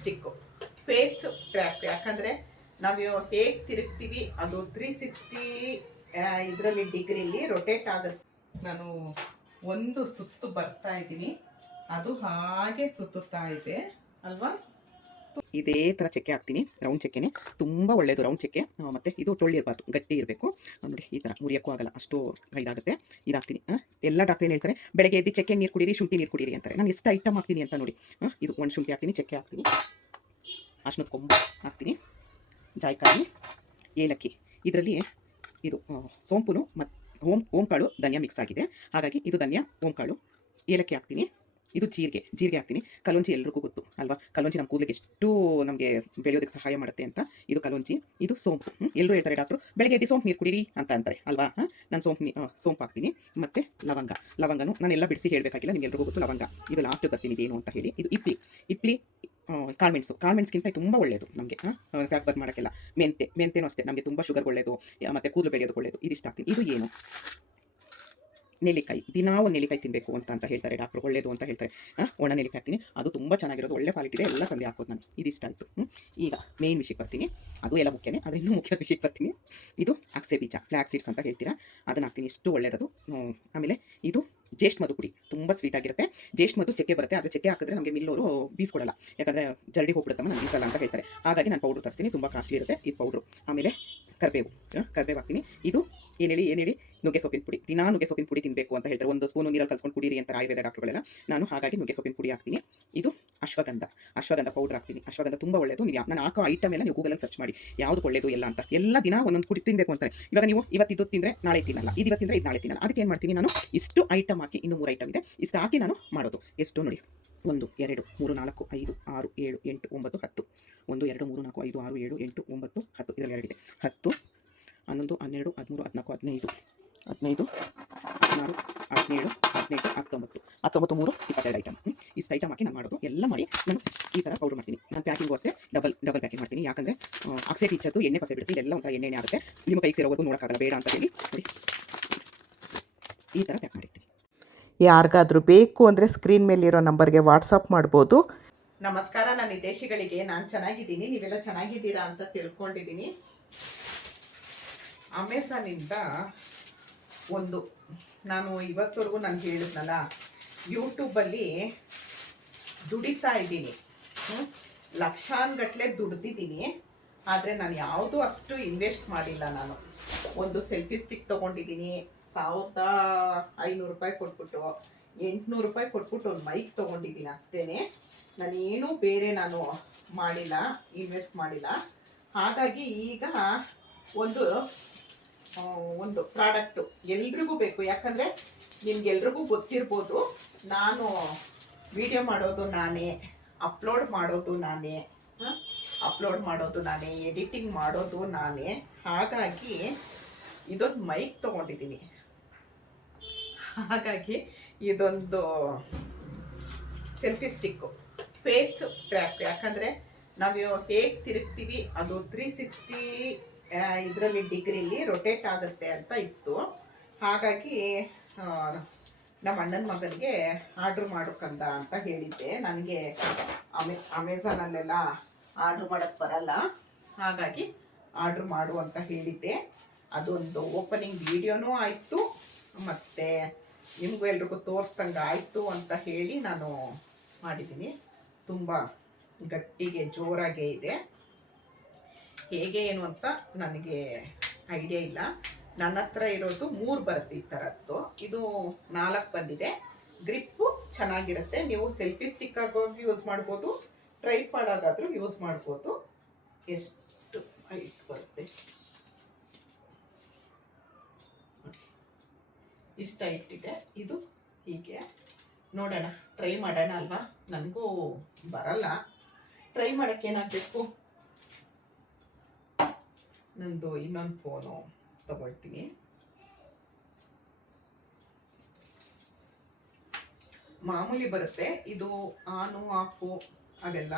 Stick face pack. ಯಾಕಂದರೆ ನಾವು ಹೇಗೆ ತಿರುಗ್ತೀವಿ ಅದು 360 ಇದರಲ್ಲಿ ಡಿಗ್ರಿಲಿ ರೊಟೇಟ್ ಆಗುತ್ತೆ. ನಾನು ಒಂದು ಸುತ್ತು ಬರ್ತಾ ಇದ್ದೀನಿ, ಅದು ಹಾಗೆ ಸುತ್ತುತ್ತಾ ಇದೆ ಅಲ್ವಾ. ಇದೇ ಥರ ಚಕ್ಕೆ ಹಾಕ್ತೀನಿ, ರೌಂಡ್ ಚಕ್ಕೆನೆ ತುಂಬ ಒಳ್ಳೆಯದು ರೌಂಡ್ ಚಕ್ಕೆ. ಮತ್ತು ಇದು ಟೊಳ್ಳಿರಬಾರ್ದು, ಗಟ್ಟಿ ಇರಬೇಕು ನೋಡಿ. ಈ ಥರ ಮುರಿಯೋಕ್ಕೂ ಆಗಲ್ಲ, ಅಷ್ಟು ಇದಾಗುತ್ತೆ. ಇದಾಗ್ತೀನಿ. ಎಲ್ಲ ಡಾಕ್ಟ್ರ್ ಏನು ಹೇಳ್ತಾರೆ, ಬೆಳಗ್ಗೆ ಎದ್ದು ಚಕ್ಕೆ ನೀರು ಕುಡೀರಿ, ಶುಂಠಿ ನೀರು ಕುಡೀರಿ ಅಂತಾರೆ. ನಾನು ಎಷ್ಟು ಐಟಮ್ ಹಾಕ್ತೀನಿ ಅಂತ ನೋಡಿ. ಇದು ಒಂದು ಶುಂಠಿ ಹಾಕ್ತೀನಿ, ಚಕ್ಕೆ ಹಾಕ್ತೀನಿ, ಅರ್ಶಿನದ ಕೊಂಬು ಹಾಕ್ತೀನಿ, ಜಾಯಿಕಾಯಿ, ಏಲಕ್ಕಿ. ಇದರಲ್ಲಿ ಇದು ಸೋಂಪು ಮತ್ತು ಓಂಕಾಳು ಧನಿಯಾ ಮಿಕ್ಸ್ ಆಗಿದೆ, ಹಾಗಾಗಿ ಇದು ಧನಿಯಾ ಓಂಕಾಳು. ಏಲಕ್ಕಿ ಹಾಕ್ತೀನಿ, ಇದು ಜೀರಿಗೆ ಹಾಕ್ತೀನಿ. ಕಲೋಂಜಿ ಎಲ್ರಿಗೂ ಗೊತ್ತು ಅಲ್ವಾ, ಕಲೋಂಜಿ ನಮ್ಮ ಕೂದಲಿಗೆ ಎಷ್ಟು ನಮಗೆ ಬೆಳೆಯೋದಕ್ಕೆ ಸಹಾಯ ಮಾಡುತ್ತೆ ಅಂತ. ಇದು ಕಲೋಂಜಿ, ಇದು ಸೋಂಪು. ಎಲ್ಲರೂ ಹೇಳ್ತಾರೆ ಡಾಕ್ಟ್ರು ಬೆಳಗ್ಗೆ ಎದ್ದು ಸೋಂಪು ನೀರು ಕುಡೀರಿ ಅಂತ ಅಂತಾರೆ ಅಲ್ವಾ. ನಾನು ಸೋಂಪು ಹಾಕ್ತೀನಿ. ಮತ್ತು ಲವಂಗನೂ ನಾನೆಲ್ಲ ಬಿಡಿಸಿ ಹೇಳಬೇಕಾಗಿಲ್ಲ, ನಿಮ್ಗೆ ಎಲ್ರಿಗೂ ಗೊತ್ತು ಲವಂಗ. ಇದು ಲಾಸ್ಟ್ ಬರ್ತೀನಿ ಇದೇನು ಅಂತ ಹೇಳಿ. ಇದು ಇಪ್ಲಿ ಕಾಳುಮೆಣಸಿಗಿಂತ ತುಂಬ ಒಳ್ಳೆಯದು ನಮಗೆ, ಫ್ಯಾಟ್ ಬರ್ನ್ ಮಾಡೋಕ್ಕೆಲ್ಲ. ಮೆಂತೆನೂ ಅಷ್ಟೇ ನಮಗೆ ತುಂಬ ಶುಗರ್ ಒಳ್ಳೆಯದು, ಮತ್ತು ಕೂದಲು ಬೆಳೆಯೋದು ಒಳ್ಳೆಯದು. ಇದಿಷ್ಟು ಹಾಕ್ತೀನಿ. ಇದು ಏನು, ನೆಲ್ಲಿಕಾಯಿ. ದಿನಾ ಒಂದು ನೆಲ್ಲಿಕಾಯಿ ತಿನ್ನಬೇಕು ಅಂತ ಹೇಳ್ತಾರೆ ಡಾಕ್ಟ್ರು, ಒಳ್ಳೆಯದು ಅಂತ ಹೇಳ್ತಾರೆ. ಒಣ ನೆಲ್ಲಿಕಾಯಿ ಹಾಕ್ತೀನಿ, ಅದು ತುಂಬ ಚೆನ್ನಾಗಿರೋದು, ಒಳ್ಳೆ ಕ್ವಾಲಿಟಿ ಇದೆ, ಎಲ್ಲ ತಂದು ಹಾಕೋದು ನಾನು. ಇದಿಷ್ಟ ಆಯಿತು. ಈಗ ಮೇನ್ ವಿಷಯಕ್ಕೆ ಬರ್ತೀನಿ, ಅದು ಎಲ್ಲ ಮುಖ್ಯನೇ, ಆದರೆ ಇನ್ನೂ ಮುಖ್ಯ ವಿಷಯಕ್ಕೆ ಬರ್ತೀನಿ. ಇದು ಅಕ್ಸೆ ಬೀಜ, ಫ್ಲ್ಯಾಕ್ ಸೀಡ್ಸ್ ಅಂತ ಹೇಳ್ತೀರಾ, ಅದನ್ನು ಹಾಕ್ತೀನಿ. ಇಷ್ಟು ಒಳ್ಳೆಯದು. ಆಮೇಲೆ ಇದು ಜೇಷ್ಟ್ ಮಧು ಪುಡಿ, ತುಂಬ ಸ್ವೀಟ್ ಆಗಿರುತ್ತೆ. ಜೇಷ್ಟ್ ಮಧು ಚಕ್ಕೆ ಬರುತ್ತೆ, ಆದರೆ ಚಕ್ಕೆ ಹಾಕಿದ್ರೆ ನಮಗೆ ಮಿಲ್ಲೋರು ಬೀಸ್ಕೊಡಲ್ಲ, ಯಾಕಂದರೆ ಜಲ್ದಿ ಹೋಗ್ಬಿಡುತ್ತಮ್ಮ, ನಾನು ಬೀಸಲ್ಲ ಅಂತ ಹೇಳ್ತಾರೆ. ಹಾಗಾಗಿ ನಾನು ಪೌಡ್ರ್ ತರಿಸ್ತೀನಿ, ತುಂಬ ಕಾಸ್ಟ್ಲಿ ಇರುತ್ತೆ ಈ ಪೌಡ್ರು. ಆಮೇಲೆ ಕರಿಬೇವು ಹಾಕ್ತೀನಿ. ಇದು ಏನು ಹೇಳಿ ನುಗ್ಗೆ ಸೊಪ್ಪಿನ ಪುಡಿ. ದಿನಾ ನುಗ್ಗೆ ಸೊಪ್ಪಿನ ಪುಡಿ ತಿನ್ನಬೇಕು ಅಂತ ಹೇಳ್ತಾರೆ, ಒಂದು ಸ್ಪೂನು ನೀರಲ್ಲಿ ಕಲ್ಸ್ಕೊಂಡು ಕುಡೀರಿ ಅಂತ ಆಯುರ್ವೇದ ಡಾಕ್ಟರ್ಗಳೆಲ್ಲ. ನಾನು ಹಾಗಾಗಿ ನುಗ್ಗೆ ಸೊಪ್ಪಿನ ಪುಡಿ ಹಾಕ್ತೀನಿ. ಇದು ಅಶ್ವಗಂಧ ಪೌಡರ್ ಹಾಕ್ತೀನಿ. ಅಶ್ವಗಂಧ ತುಂಬ ಒಳ್ಳೆಯದು. ನೀವು ನಾನು ಹಾಕೋ ಐಟಮ್ ಎಲ್ಲ ನೀವು ಗೂಗಲಲ್ಲಿ ಸರ್ಚ್ ಮಾಡಿ ಯಾವುದು ಒಳ್ಳೆಯದು ಎಲ್ಲ ಅಂತ. ಎಲ್ಲ ದಿನ ಒಂದೊಂದು ಪುಡಿ ತಿನ್ನಬೇಕು ಅಂತಾರೆ. ಇವಾಗ ನೀವು ಇವತ್ತಿದ್ದು ತಿಂದರೆ ನಾಳೆ ತಿನ್ನಲ್ಲ, ಇದು ತಿಂದರೆ ಇದು ನಾಳೆ ತಿನ್ನಲ್ಲ. ಅದಕ್ಕೆ ಏನು ಮಾಡ್ತೀನಿ ನಾನು, ಇಷ್ಟು ಐಟಮ್ ಹಾಕಿ, ಇನ್ನೂ 3 ಐಟಮ್ ಇದೆ, ಇಷ್ಟು ಹಾಕಿ ನಾನು ಮಾಡೋದು. ಎಷ್ಟು ನೋಡಿ, 1 2 3 4 5 6 7 8 9 10. 1 2 3 4 5 6 7 8 9 10. ಇದರಲ್ಲಿ 2 ಇದೆ. 10 11 12 13 14 15 16 17 18 19 19 3 22 ಐಟಮ್. ಇಷ್ಟು ಐಟಮ್ ಹಾಕಿ ನಾನು ಮಾಡೋದು. ಎಲ್ಲ ಮಾಡಿ ನಾನು ಈ ಥರ ಪೌಡರ್ ಮಾಡ್ತೀನಿ. ನಾನು ಪ್ಯಾಕಿಂಗು ಅಷ್ಟೇ ಡಬಲ್ ಪ್ಯಾಕಿಂಗ್ ಮಾಡ್ತೀನಿ, ಯಾಕಂದರೆ ಅಕ್ಸೆ ಬೀಜದ್ದು ಎಣ್ಣೆ ಪಸೆ ಬಿಡುತ್ತೆ, ಇದೆಲ್ಲ ಒಂಥರ ಎಣ್ಣೆ ಆಗುತ್ತೆ, ನಿಮ್ಮ ಕೈಗೆ ಸೇರೋವರೆಗೂ ನೋಡೋಕ್ಕಾಗಲ್ಲ, ಬೇಡ ಅಂತ ಹೇಳಿ ನೋಡಿ ಈ ಥರ ಪ್ಯಾಕ್ ಮಾಡಿರ್ತೀನಿ. ಯಾರಿಗಾದ್ರೂ ಬೇಕು ಅಂದರೆ ಸ್ಕ್ರೀನ್ ಮೇಲಿರೋ ನಂಬರ್ಗೆ ವಾಟ್ಸಪ್ ಮಾಡ್ಬೋದು. ನಮಸ್ಕಾರ, ನಾನು ವಿದೇಶಿಗಳಿಗೆ. ನಾನು ಚೆನ್ನಾಗಿದ್ದೀನಿ, ನೀವೆಲ್ಲ ಚೆನ್ನಾಗಿದ್ದೀರಾ ಅಂತ ತಿಳ್ಕೊಂಡಿದ್ದೀನಿ. ಅಮೆಝಾನಿಂದ ನಾನು ಇವತ್ತವರೆಗೂ ನಾನು ಹೇಳಿದ್ನಲ್ಲ, ಯೂಟ್ಯೂಬಲ್ಲಿ ದುಡಿತಾ ಇದ್ದೀನಿ, ಲಕ್ಷಾನುಗಟ್ಟಲೆ ದುಡ್ದಿದ್ದೀನಿ. ಆದರೆ ನಾನು ಯಾವುದೂ ಅಷ್ಟು ಇನ್ವೆಸ್ಟ್ ಮಾಡಿಲ್ಲ. ನಾನು ಒಂದು ಸೆಲ್ಫಿ ಸ್ಟಿಕ್ ತೊಗೊಂಡಿದ್ದೀನಿ, 1500 ರೂಪಾಯಿ ಕೊಟ್ಬಿಟ್ಟು, 800 ರೂಪಾಯಿ ಕೊಟ್ಬಿಟ್ಟು ಒಂದು ಮೈಕ್ ತೊಗೊಂಡಿದ್ದೀನಿ ಅಷ್ಟೇ. ನಾನೇನು ಬೇರೆ ನಾನು ಮಾಡಿಲ್ಲ, ಇನ್ವೆಸ್ಟ್ ಮಾಡಿಲ್ಲ. ಹಾಗಾಗಿ ಈಗ ಒಂದು ಪ್ರಾಡಕ್ಟು ಎಲ್ರಿಗೂ ಬೇಕು. ಯಾಕಂದರೆ ನಿಮ್ಗೆಲ್ರಿಗೂ ಗೊತ್ತಿರ್ಬೋದು, ನಾನು ವಿಡಿಯೋ ಮಾಡೋದು ನಾನೇ, ಅಪ್ಲೋಡ್ ಮಾಡೋದು ನಾನೇ, ಎಡಿಟಿಂಗ್ ಮಾಡೋದು ನಾನೇ. ಹಾಗಾಗಿ ಇದೊಂದು ಮೈಕ್ ತೊಗೊಂಡಿದ್ದೀನಿ. ಹಾಗಾಗಿ ಇದೊಂದು ಸೆಲ್ಫಿ ಸ್ಟಿಕ್ಕು ಫೇಸ್ ಪ್ಯಾಕ್. ಯಾಕಂದರೆ ನಾವು ಹೇಗೆ ತಿರುಗ್ತೀವಿ ಅದು 360 ಇದರಲ್ಲಿ ಡಿಗ್ರಿಲಿ ರೊಟೇಟ್ ಆಗುತ್ತೆ ಅಂತ ಇತ್ತು. ಹಾಗಾಗಿ ನಮ್ಮ ಅಣ್ಣನ ಮಗನಿಗೆ ಆರ್ಡ್ರ್ ಮಾಡೋಕ್ಕಂದ ಅಂತ ಹೇಳಿದ್ದೆ. ನನಗೆ ಅಮೆಝಾನಲ್ಲೆಲ್ಲ ಆರ್ಡ್ರ್ ಮಾಡೋಕ್ಕೆ ಬರಲ್ಲ, ಹಾಗಾಗಿ ಆರ್ಡ್ರ್ ಮಾಡು ಅಂತ ಹೇಳಿದ್ದೆ. ಅದೊಂದು ಓಪನಿಂಗ್ ವಿಡಿಯೋನೂ ಆಯಿತು, ಮತ್ತು ನಿಮಗೂ ಎಲ್ರಿಗೂ ತೋರಿಸ್ದಂಗೆ ಆಯಿತು ಅಂತ ಹೇಳಿ ನಾನು ಮಾಡಿದ್ದೀನಿ. ತುಂಬ ಗಟ್ಟಿಗೆ ಜೋರಾಗೇ ಇದೆ. ಹೇಗೆ ಏನು ಅಂತ ನನಗೆ ಐಡಿಯಾ ಇಲ್ಲ. ನನ್ನ ಹತ್ರ ಇರೋದು 3 ಬರುತ್ತೆ ಈ ಥರದ್ದು, ಇದು 4 ಬಂದಿದೆ. ಗ್ರಿಪ್ಪು ಚೆನ್ನಾಗಿರುತ್ತೆ. ನೀವು ಸೆಲ್ಫಿ ಸ್ಟಿಕ್ ಆಗೋಗಿ ಯೂಸ್ ಮಾಡ್ಬೋದು, ಟ್ರೈಪಾಡ್ ಆಗಾದರೂ ಯೂಸ್ ಮಾಡ್ಬೋದು. ಎಷ್ಟು ಹೈಟ್ ಬರುತ್ತೆ ನೋಡಿ, ಇಷ್ಟು ಹೈಟ್ ಇದೆ. ಇದು ಹೀಗೆ ನೋಡೋಣ, ಟ್ರೈ ಮಾಡೋಣ ಅಲ್ವಾ. ನನಗೂ ಬರಲ್ಲ, ಟ್ರೈ ಮಾಡೋಕ್ಕೆ ಏನಾಗಬೇಕು, ನಂದು ಇನ್ನೊಂದು ಫೋನು ತಗೊಳ್ತೀನಿ. ಮಾಮೂಲಿ ಬರುತ್ತೆ ಇದು, ಆನು ಆಫು ಅದೆಲ್ಲ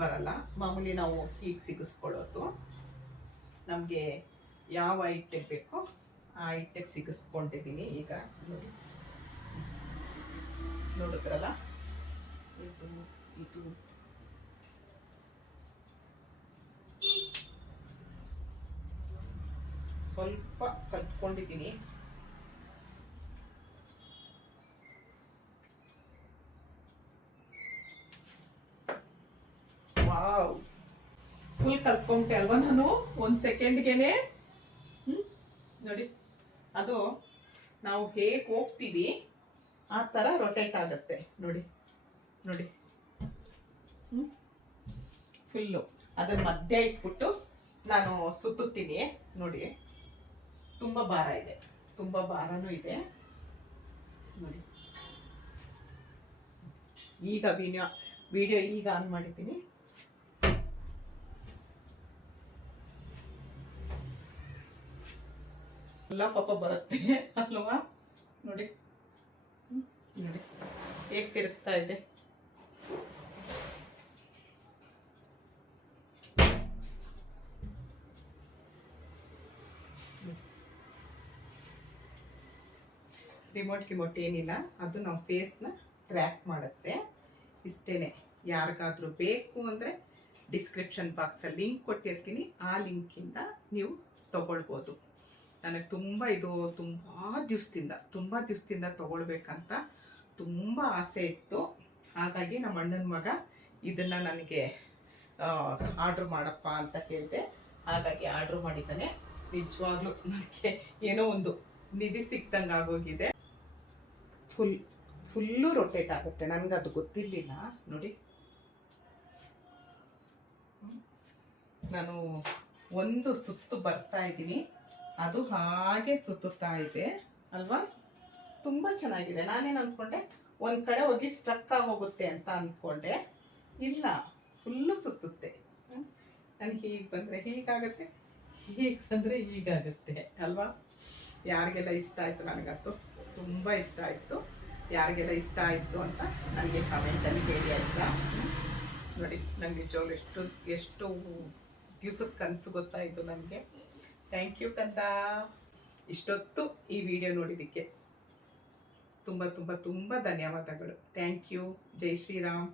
ಬರಲ್ಲ. ಮಾಮೂಲಿ ನಾವು ಹೀಗೆ ಸಿಗಿಸ್ಕೊಳ್ಳೋದು, ನಮಗೆ ಯಾವ ಐಟೆಗೆ ಬೇಕೋ ಆ ಐಟೆಗೆ ಸಿಗಿಸ್ಕೊಂಡಿದ್ದೀನಿ. ಈಗ ನೋಡಿ, ನೋಡಿದ್ರಲ್ಲ, ಇದು ಸ್ವಲ್ಪ ಕಲ್ತ್ಕೊಂಡಿದ್ದೀನಿ. ವಾವ್, ಫುಲ್ ಕಲ್ತ್ಕೊಂಡೆ ಅಲ್ವಾ ನಾನು ಒಂದು ಸೆಕೆಂಡ್ಗೆನೆ. ನೋಡಿ, ಅದು ನಾವು ಹೇಗೆ ಹೋಗ್ತೀವಿ ಆ ಥರ ರೊಟೇಟ್ ಆಗುತ್ತೆ. ನೋಡಿ ನೋಡಿ, ಫುಲ್ಲು ಅದನ್ನ ಮಧ್ಯೆ ಇಟ್ಬಿಟ್ಟು ನಾನು ಸುತ್ತುತ್ತೀನಿ. ನೋಡಿ, ತುಂಬ ಭಾರ ಇದೆ, ತುಂಬ ಭಾರನೂ ಇದೆ. ನೋಡಿ, ಈಗ ವಿಡಿಯೋ ಈಗ ಆನ್ ಮಾಡಿದ್ದೀನಿ. ಎಲ್ಲ ಪಾಪ ಬರುತ್ತೆ ಅಲ್ವಾ? ನೋಡಿ ನೋಡಿ ಹೇಗೆ ತಿರುಗ್ತಾ ಇದೆ. ರಿಮೋಟ್ ಏನಿಲ್ಲ, ಅದು ನಮ್ಮ ಫೇಸ್ನ ಟ್ರ್ಯಾಕ್ ಮಾಡುತ್ತೆ. ಇಷ್ಟೇ. ಯಾರಿಗಾದ್ರೂ ಬೇಕು ಅಂದರೆ ಡಿಸ್ಕ್ರಿಪ್ಷನ್ ಬಾಕ್ಸಲ್ಲಿ ಲಿಂಕ್ ಕೊಟ್ಟಿರ್ತೀನಿ, ಆ ಲಿಂಕಿಂದ ನೀವು ತಗೊಳ್ಬೋದು. ನನಗೆ ತುಂಬ ದಿವಸದಿಂದ ತಗೊಳ್ಬೇಕಂತ ತುಂಬ ಆಸೆ ಇತ್ತು. ಹಾಗಾಗಿ ನಮ್ಮ ಅಣ್ಣನ ಮಗ ಇದನ್ನು ನನಗೆ ಆರ್ಡ್ರ್ ಮಾಡಪ್ಪ ಅಂತ ಹೇಳಿದೆ. ಹಾಗಾಗಿ ಆರ್ಡ್ರ್ ಮಾಡಿದ್ದಾನೆ. ನಿಜವಾಗ್ಲೂ ನನಗೆ ಏನೋ ಒಂದು ನಿಧಿ ಸಿಕ್ದಂಗೆ ಆಗೋಗಿದೆ. ಫುಲ್ಲು ರೊಟೇಟ್ ಆಗುತ್ತೆ. ನನಗದು ಗೊತ್ತಿರಲಿಲ್ಲ. ನೋಡಿ, ನಾನು ಒಂದು ಸುತ್ತು ಬರ್ತಾ ಇದ್ದೀನಿ, ಅದು ಹಾಗೆ ಸುತ್ತುತ್ತಾ ಇದೆ ಅಲ್ವಾ? ತುಂಬ ಚೆನ್ನಾಗಿದೆ. ನಾನೇನು ಅಂದ್ಕೊಂಡೆ ಒಂದು ಕಡೆ ಹೋಗಿ ಸ್ಟ್ರಕ್ ಆಗೋಗುತ್ತೆ ಅಂತ ಅಂದ್ಕೊಂಡೆ. ಇಲ್ಲ, ಫುಲ್ಲು ಸುತ್ತುತ್ತೆ. ನನಗೆ ಹೀಗೆ ಬಂದರೆ ಹೀಗಾಗುತ್ತೆ, ಹೀಗೆ ಬಂದರೆ ಹೀಗಾಗುತ್ತೆ ಅಲ್ವಾ? ಯಾರಿಗೆಲ್ಲ ಇಷ್ಟ ಆಯಿತು, ನನಗಂತೂ ತುಂಬ ಇಷ್ಟ ಆಯಿತು. ಯಾರಿಗೆಲ್ಲ ಇಷ್ಟ ಆಯಿತು ಅಂತ ನನಗೆ ಕಮೆಂಟಲ್ಲಿ ಹೇಳಿ ಆಯಿತಾ? ನೋಡಿ, ನನಗೆ ನಿಜವಾಗ್ಲೂ ಎಷ್ಟು ದಿವಸದ ಕನಸು ಗೊತ್ತಾಯಿತು ನನಗೆ. ಥ್ಯಾಂಕ್ ಯು ಕಂದ, ಇಷ್ಟೊತ್ತು ಈ ವಿಡಿಯೋ ನೋಡಿದ್ದಕ್ಕೆ ತುಂಬ ತುಂಬ ತುಂಬ ಧನ್ಯವಾದಗಳು. Thank you. ಜೈ ಶ್ರೀರಾಮ್.